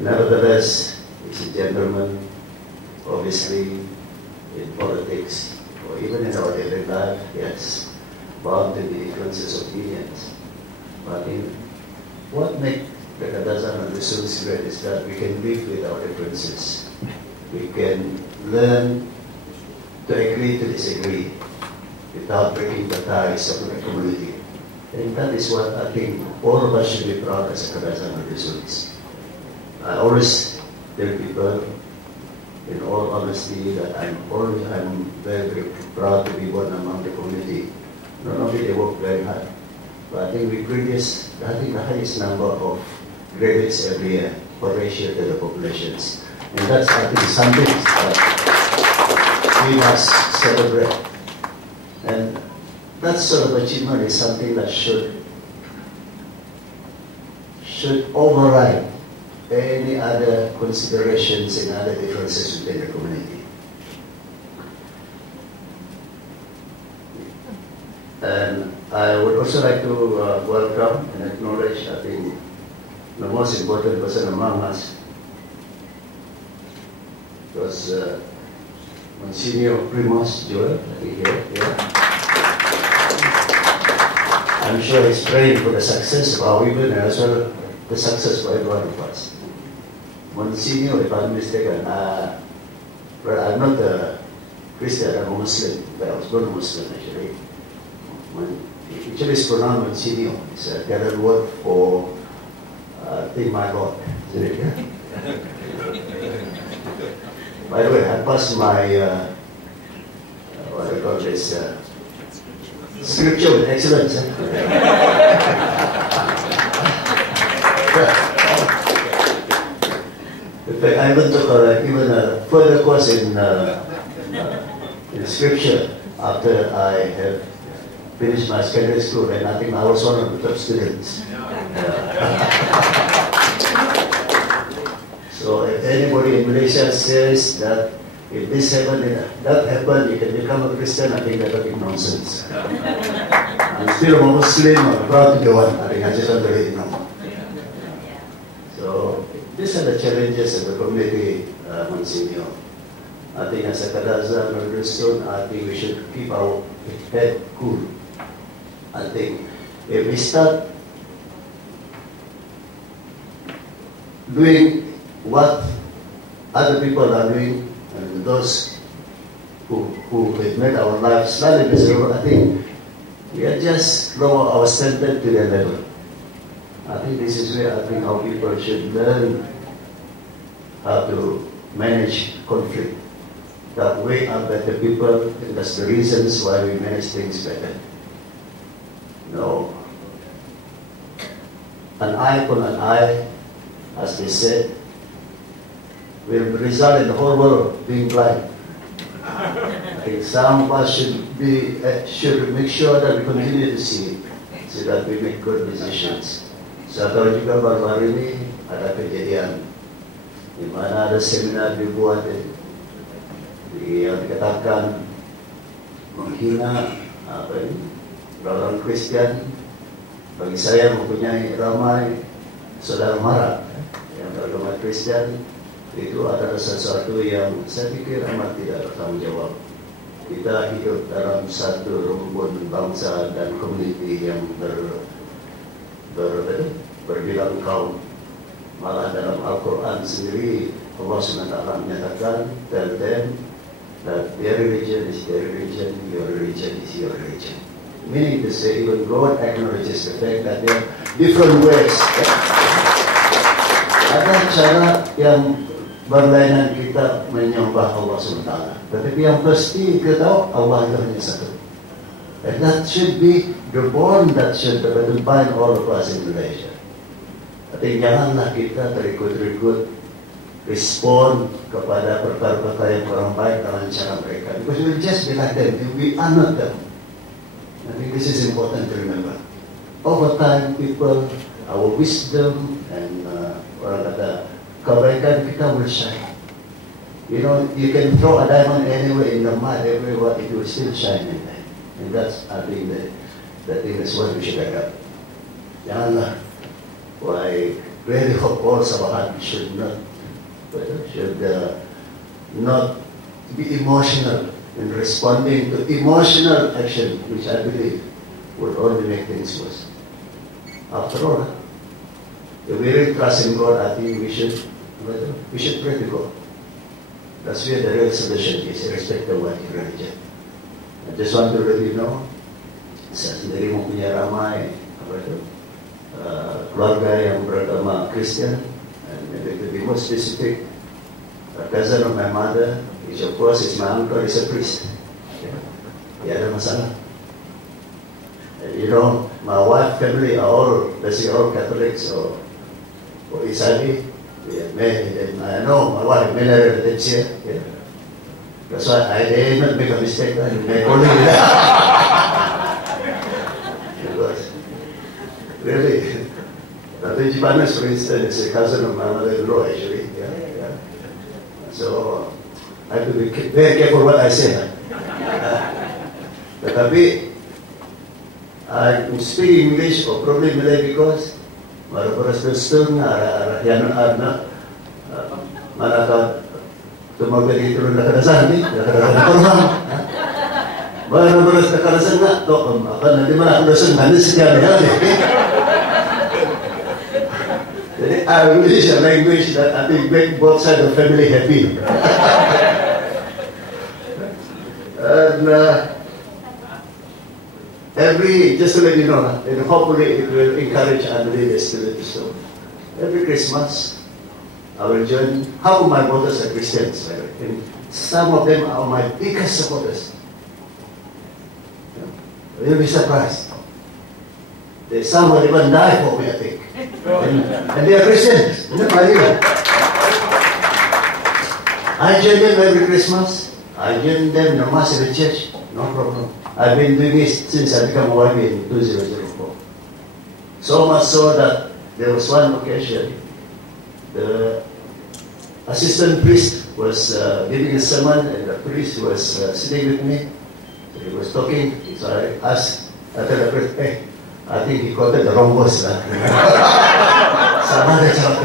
Nevertheless, he's a gentleman, obviously, in politics, or even in our daily life, yes, bound to the influences of Indians. But what makes the Kadazan and the Sul's great is that we can live with our differences. We can learn to agree to disagree without breaking the ties of the community. And that is what I think all of us should be proud as a Kadazan and the Sul's. I always tell people, in all honesty, that I'm very, very proud to be one among the community. Not only they work very hard, but I think we produce, I think, the highest number of graduates every year for ratio to the populations. And that's, I think, something that we must celebrate. And that sort of achievement is something that should override any other considerations and other differences within the community. And I would also like to welcome and acknowledge, I think, the most important person among us was Monsignor Primos Joel, I think here. Yeah. I'm sure he's praying for the success of our women and as well the success for every one of us. Monsignor, if I'm mistaken, well, I'm not a Christian, I'm a Muslim, but I was born a Muslim actually. Actually, it's pronounced Monsignor. It's a Gaelic word for I think my Lord. By the way, I passed my what I call this scripture with excellence. In fact, I even took even a further course in scripture after I have finished my secondary school, and I think I was one of the top students. So if anybody in Malaysia says that if this happened, that happened, you can become a Christian, I think that's a big nonsense. I'm still a Muslim, I'm proud to be one. I think I just want to let you know. So these are the challenges of the community, Monsignor. I think as a Kadazan or Christian, I think we should keep our head cool. I think if we start doing what other people are doing, and those who have made our lives slightly miserable, I think we are just lower our standard to their level. I think this is where I think our people should learn how to manage conflict. That we are better people, and that's the reasons why we manage things better. No, an eye for an eye, as they said, will result in the whole world being blind. I think some of us should make sure that we continue to see it, so that we make good decisions. Saya tahu juga baru-baru ini ada kejadian di mana ada seminar dibuat yang dikatakan menghina orang Kristen. Bagi saya mempunyai ramai saudara mara yang beragama Kristen, itu adalah sesuatu yang saya pikir amat tidak bertanggung jawab. Kita hidup dalam satu rumpun bangsa dan komuniti yang berbilang kaum. Malah dalam Al-Quran sendiri Allah SWT menyatakan, tell them that their religion is their religion, your religion is your religion. Meaning to say, even God acknowledges the fact that there are different ways. Ada cara yang berlainan kita menyembah Allah SWT. Tetapi yang pasti kita tahu Allah itu hanya satu. And that should be the bond that should bind all of us in Malaysia. Tapi janganlah kita terikut-ikut respon kepada perkara-perkara yang kurang baik dalam cara mereka. Because we will just be like them, we are not them. I think this is important to remember. Over time, people, our wisdom and orang kata kebaikan kita will shine. You know, you can throw a diamond anywhere in the mud, everywhere, it will still shine in there. And that's, I think, that's what we should adapt. Janganlah, why really hope also our heart should not be emotional in responding to emotional action, which I believe would only make things worse. After all, if we really trust in God, I think we should pray to God. That's where the real solution is, irrespective of what religion. I just want to let you know, sa sendiri mo punya ramai keluarga yang beragama Christian, and maybe to be more specific, a cousin of my mother, which of course is my uncle, is a priest. Yeah, ada masalah. And you know, my wife family are all basically all Catholics or Isali. And I know my wife many relatives here. Yeah. That's why I did not make a mistake. I made only because really, Dr. Jipanas, for instance, is a cousin of my mother-in-law actually. Yeah. So I have to be very careful what I say. Tetapi I speak English or probably Malay because para student yang ada manakah tumagal itu nakadasan ni nakadasan kurang baru beras nakadasan nak to akan nanti mana nakadasan nanti sekian hari. Jadi I wish a language that I think make both sides of family happy. And just to let you know, and hopefully it will encourage unbelievers to do so. Every Christmas, I will join. Half of my voters are Christians, by the way, and some of them are my biggest supporters. You'll be surprised. Some will even die for me, I think. And they are Christians. I join them every Christmas. I join them in the Mass in the church. No problem. I've been doing this since I became a YB in 2004. So much so that there was one occasion, the assistant priest was giving a sermon and the priest was sitting with me. So he was talking, so I asked, I told the priest, hey, I think he quoted the wrong verse. Sama dia cakap tu.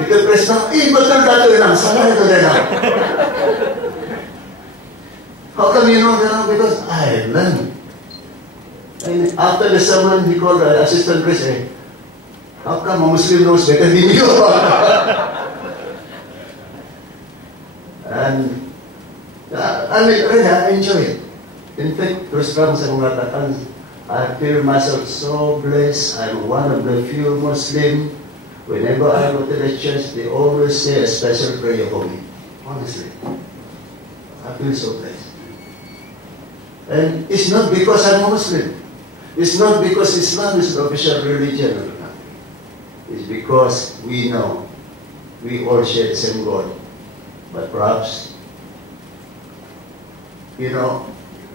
Itu priest na, betul tak tu lang, salah itu dia lang. How come you know that? Because I learned. And after the sermon, he called the assistant priest, hey, how come a Muslim knows better than you? And I mean, really, I enjoy it. In fact, terus terang saya mengatakan, I feel myself so blessed. I'm one of the few Muslim. Whenever I go to the church, they always say a special prayer for me. Honestly, I feel so blessed. And it's not because I'm a Muslim. It's not because Islam is the official religion of the country. It's because we know we all share the same God. But perhaps, you know,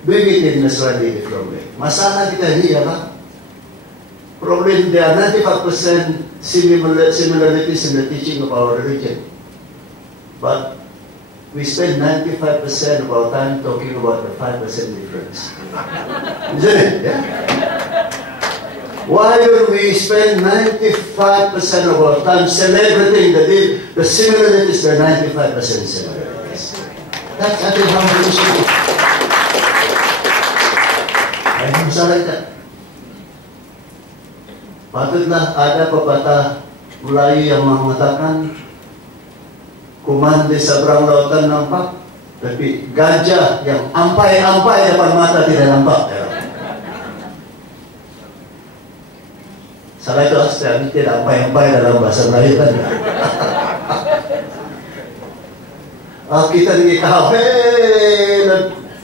doing it in a slightly different way. Masalah kita ni apa? Problem, there are 95% similarities in the teaching of our religion. But we spend 95% of our time talking about the 5% difference. Isn't it? Yeah? Why don't we spend 95% of our time celebrating the similarities, the 95% similarities? That's actually how we should be. Ayun salah ka. Patutlah ada pepatah Melayu yang mengatakan, kuman di seberang lautan nampak, tapi gajah yang ampai-ampai depan mata tidak nampak. Salah itu asli, tidak ampai-ampai dalam bahasa Melayu kan. Kita lagi kahau,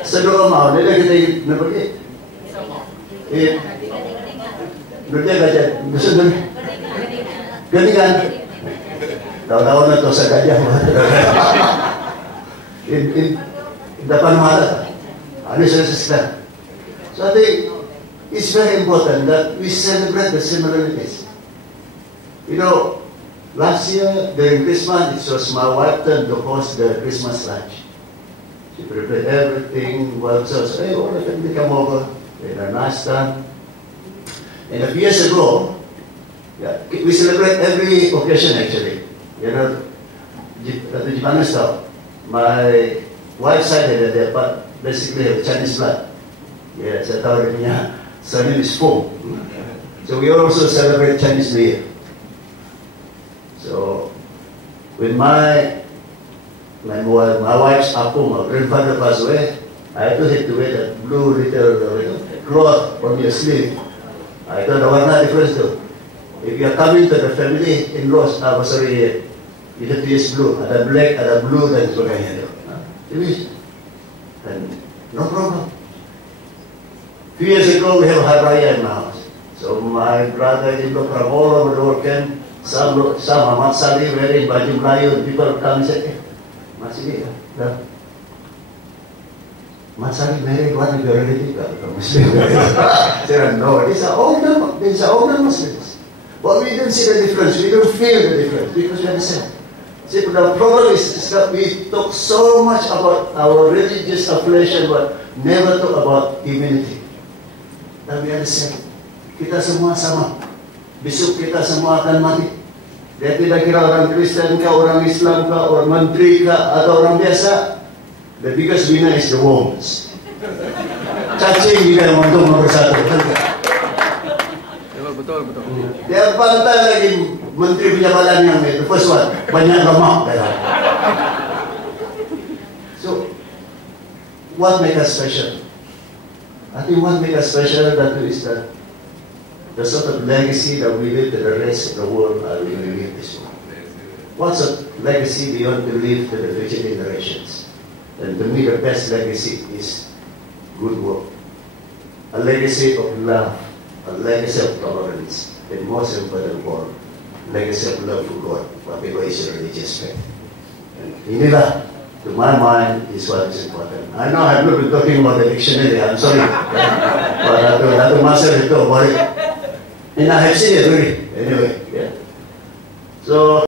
sedua mau, dia kita nak pergi. Dia gajah, maksudnya geningan. Tahu-tahu na to sa gajah. In depan mata. Ano siya sa Islam? So I think it's very important that we celebrate the similarities. You know, last year during Christmas, it was my wife turn to host the Christmas lunch. She prepared everything well. So hey, all the family come over. We had a nice time. And a few years ago, Yeah. We celebrate every occasion actually. You know, to be honest now, my wife's side they basically have Chinese blood. Yeah, so her name is Fo. So we also celebrate Chinese New Year. So when my wife's apung, my grandfather passed away, I had to wear that blue little cloth on your sleeve. I thought there was no difference though. If you are coming to the family in-laws, you have to use blue. Ada black, ada blue dan sebagainya. And no problem. Few years ago, we have Hari Raya in my house. So my brother-in-law from all over the world came. Some Ahmad Sali wearing baju Melayu. People come and say, masih ya. Ahmad Sali married one of your relatives. I said, no, these are older Muslims. But we don't see the difference. We don't feel the difference because we understand. See, the problem is that we talk so much about our religious affiliation, but never talk about humanity. Dan we understand. Kita semua sama. Besok kita semua akan mati. Dia tidak kira orang Kristen kah, orang Islam kah, orang menteri kah, atau orang biasa. The biggest winner is the worms. Cacing juga yang untung nomor satu. Betul. Dia pantai lagi menteri penjabalan yang itu first one. Banyak lemak. So, what makes us special? I think what makes us special is that the sort of legacy that we leave to the rest of the world are we leave this one. What's a legacy beyond to leave to the future generations? And to me the best legacy is good work. A legacy of love, a legacy of tolerance, and most important of all, legacy of love for God, whatever is your religious faith. And inilah, to my mind, is what is important. I know I have not been talking about the dictionary, I'm sorry. But Dr. Master talked about it. And I have seen it really, anyway. Yeah. So